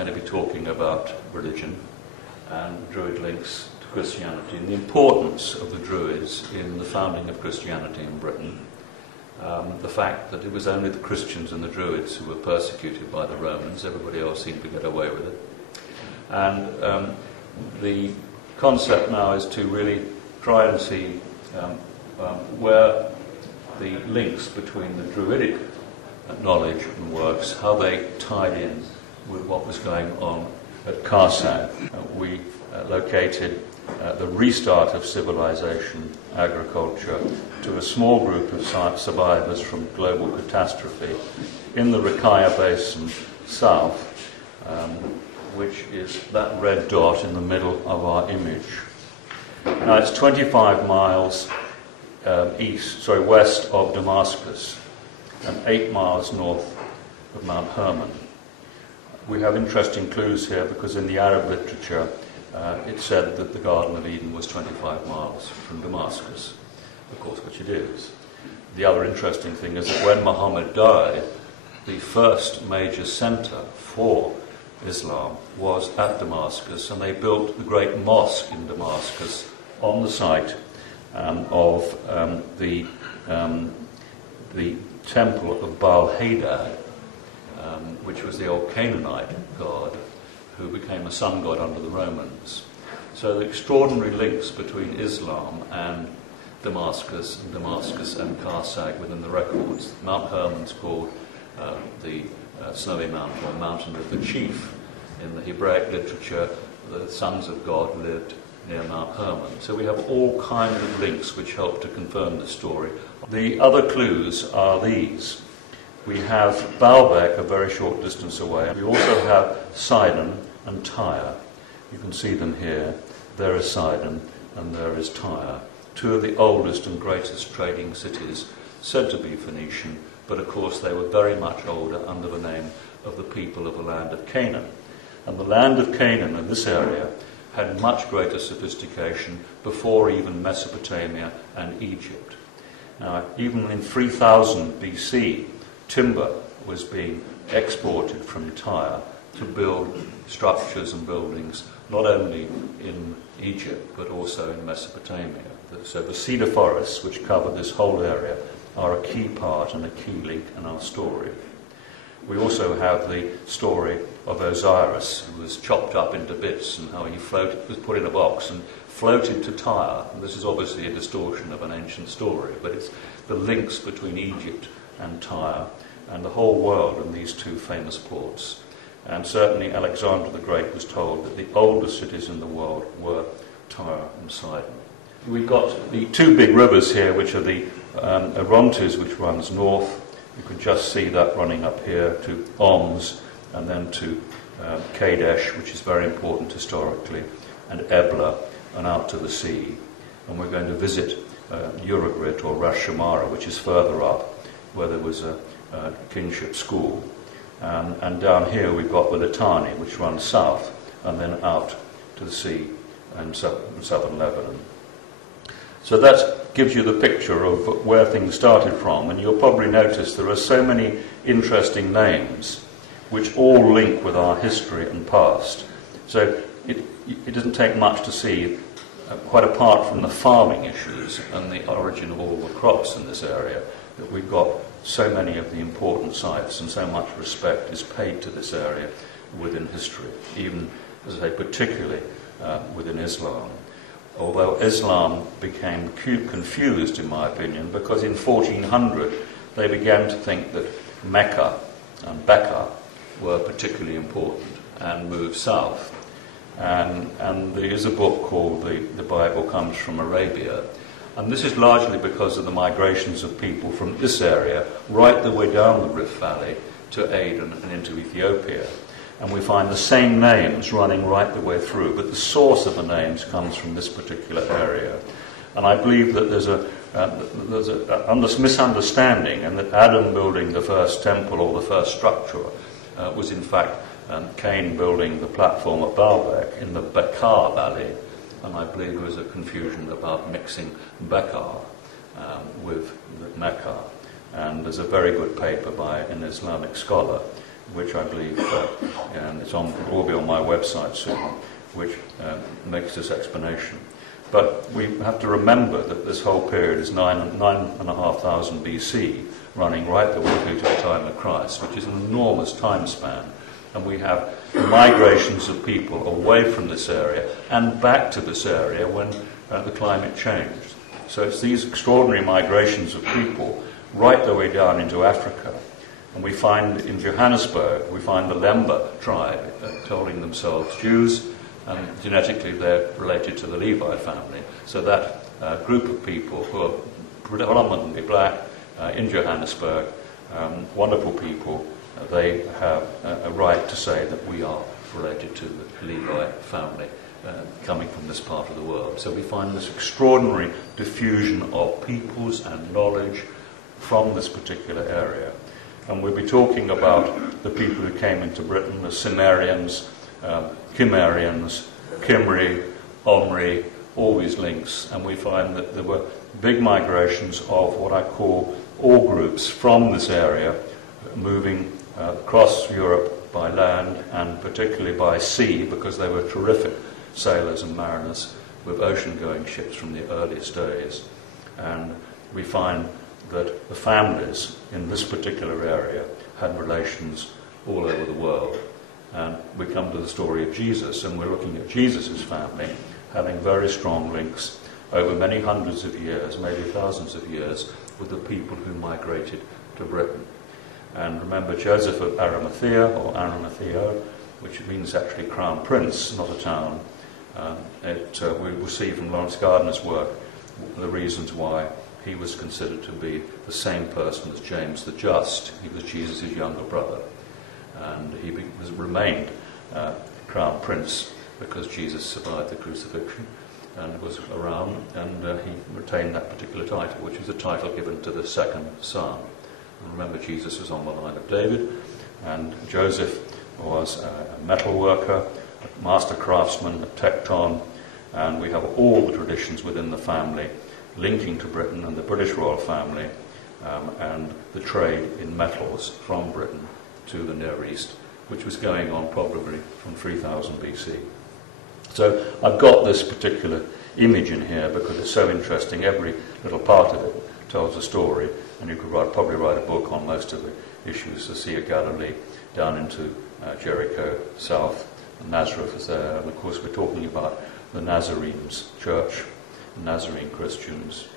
going to be talking about religion and Druid links to Christianity and the importance of the Druids in the founding of Christianity in Britain. The fact that it was only the Christians and the Druids who were persecuted by the Romans, everybody else seemed to get away with it. And the concept now is to really try and see where the links between the Druidic knowledge and works, how they tied in with what was going on at Kharsag. We located the restart of civilization, agriculture, to a small group of survivors from global catastrophe in the Rachaiya Basin south, which is that red dot in the middle of our image. Now it's 25 miles west of Damascus and 8 miles north of Mount Hermon. We have interesting clues here because in the Arab literature it said that the Garden of Eden was 25 miles from Damascus, of course, which it is. The other interesting thing is that when Muhammad died, the first major centre for Islam was at Damascus, and they built the great mosque in Damascus on the site of the temple of Baalbek, which was the old Canaanite god who became a sun god under the Romans. So the extraordinary links between Islam and Damascus and Kharsag within the records. Mount Hermon's called the Snowy Mountain, or Mountain of the Chief. In the Hebraic literature, the sons of God lived near Mount Hermon. So we have all kinds of links which help to confirm the story. The other clues are these. We have Baalbek, a very short distance away. We also have Sidon and Tyre. You can see them here. There is Sidon and there is Tyre, two of the oldest and greatest trading cities, said to be Phoenician, but of course they were very much older under the name of the people of the land of Canaan. And the land of Canaan in this area had much greater sophistication before even Mesopotamia and Egypt. Now, even in 3000 BC, timber was being exported from Tyre to build structures and buildings not only in Egypt but also in Mesopotamia. So the cedar forests, which cover this whole area, are a key part and a key link in our story. We also have the story of Osiris, who was chopped up into bits and how he was put in a box and floated to Tyre. And this is obviously a distortion of an ancient story, but it's the links between Egypt and Tyre and the whole world in these two famous ports. And certainly Alexander the Great was told that the oldest cities in the world were Tyre and Sidon. We've got the two big rivers here, which are the Orontes, which runs north. You can just see that running up here to Oms, and then to Kadesh, which is very important historically, and Ebla, and out to the sea. And we're going to visit Urugrit, or Ras Shamara, which is further up, where there was a kingship school. And down here we've got the Litani, which runs south, and then out to the sea and southern Lebanon. So that gives you the picture of where things started from, and you'll probably notice there are so many interesting names which all link with our history and past. So it doesn't take much to see, quite apart from the farming issues and the origin of all the crops in this area, that we've got so many of the important sites and so much respect is paid to this area within history, even, as I say, particularly within Islam. Although Islam became confused, in my opinion, because in 1400 they began to think that Mecca and Becca were particularly important and moved south. And there is a book called The Bible Comes from Arabia. And this is largely because of the migrations of people from this area right the way down the Rift Valley to Aden and into Ethiopia. And we find the same names running right the way through, but the source of the names comes from this particular area. And I believe that there's a misunderstanding, and that Adam building the first temple or the first structure was in fact Cain building the platform at Baalbek in the Bekaa Valley. And I believe there was a confusion about mixing Bekaa with Mecca. And there's a very good paper by an Islamic scholar which I believe, and it will be on my website soon, which makes this explanation. But we have to remember that this whole period is 9,500 BC, running right the way through to the time of Christ, which is an enormous time span. And we have migrations of people away from this area and back to this area when the climate changed. So it's these extraordinary migrations of people right the way down into Africa. And we find in Johannesburg, we find the Lemba tribe calling themselves Jews, and genetically they're related to the Levi family. So that group of people who are predominantly black in Johannesburg, wonderful people, they have a right to say that we are related to the Levi family coming from this part of the world. So we find this extraordinary diffusion of peoples and knowledge from this particular area. And we'll be talking about the people who came into Britain, the Cimmerians, Kimmerians, Kimri, Omri, all these links. And we find that there were big migrations of what I call all groups from this area, moving across Europe by land and particularly by sea, because they were terrific sailors and mariners with ocean-going ships from the earliest days. And we find that the families in this particular area had relations all over the world. And we come to the story of Jesus, and we're looking at Jesus' family having very strong links over many hundreds of years, maybe thousands of years, with the people who migrated to Britain. And remember, Joseph of Arimathea, or Arimathea, which means actually crown prince, not a town. We will see from Lawrence Gardner's work the reasons why he was considered to be the same person as James the Just. He was Jesus' younger brother. And he remained crown prince because Jesus survived the crucifixion and was around, and he retained that particular title, which was a title given to the second son. And remember, Jesus was on the line of David, and Joseph was a metal worker, a master craftsman, a tecton, and we have all the traditions within the family linking to Britain and the British royal family, and the trade in metals from Britain to the Near East, which was going on probably from 3000 BC. So I've got this particular image in here because it's so interesting. Every little part of it tells a story, and you could probably write a book on most of the issues. The Sea of Galilee, down into Jericho, south, and Nazareth is there, and of course we're talking about the Nazarenes Church, Nazarene Christians,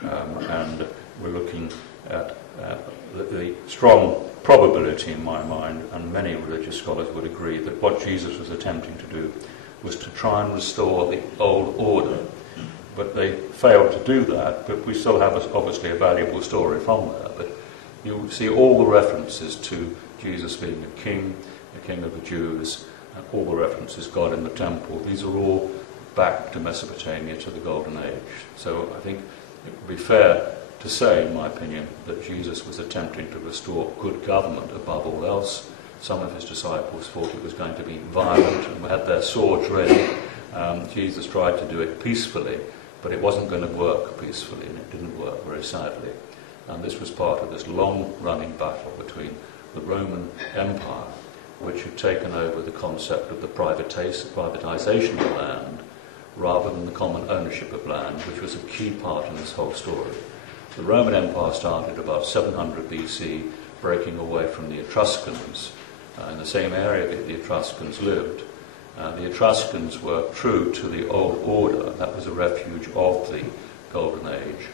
and we're looking at the strong probability in my mind, and many religious scholars would agree, that what Jesus was attempting to do was to try and restore the old order. But they failed to do that, but we still have obviously a valuable story from there. But you see all the references to Jesus being a king of the Jews, and all the references God in the temple. These are all back to Mesopotamia, to the Golden Age. So I think it would be fair to say, in my opinion, that Jesus was attempting to restore good government above all else. Some of his disciples thought it was going to be violent and had their swords ready. Jesus tried to do it peacefully, but it wasn't going to work peacefully, and it didn't work, very sadly. And this was part of this long-running battle between the Roman Empire, which had taken over the concept of the privatization of land rather than the common ownership of land, which was a key part in this whole story. The Roman Empire started about 700 BC, breaking away from the Etruscans. In the same area that the Etruscans lived. The Etruscans were true to the old order. That was a refuge of the Golden Age.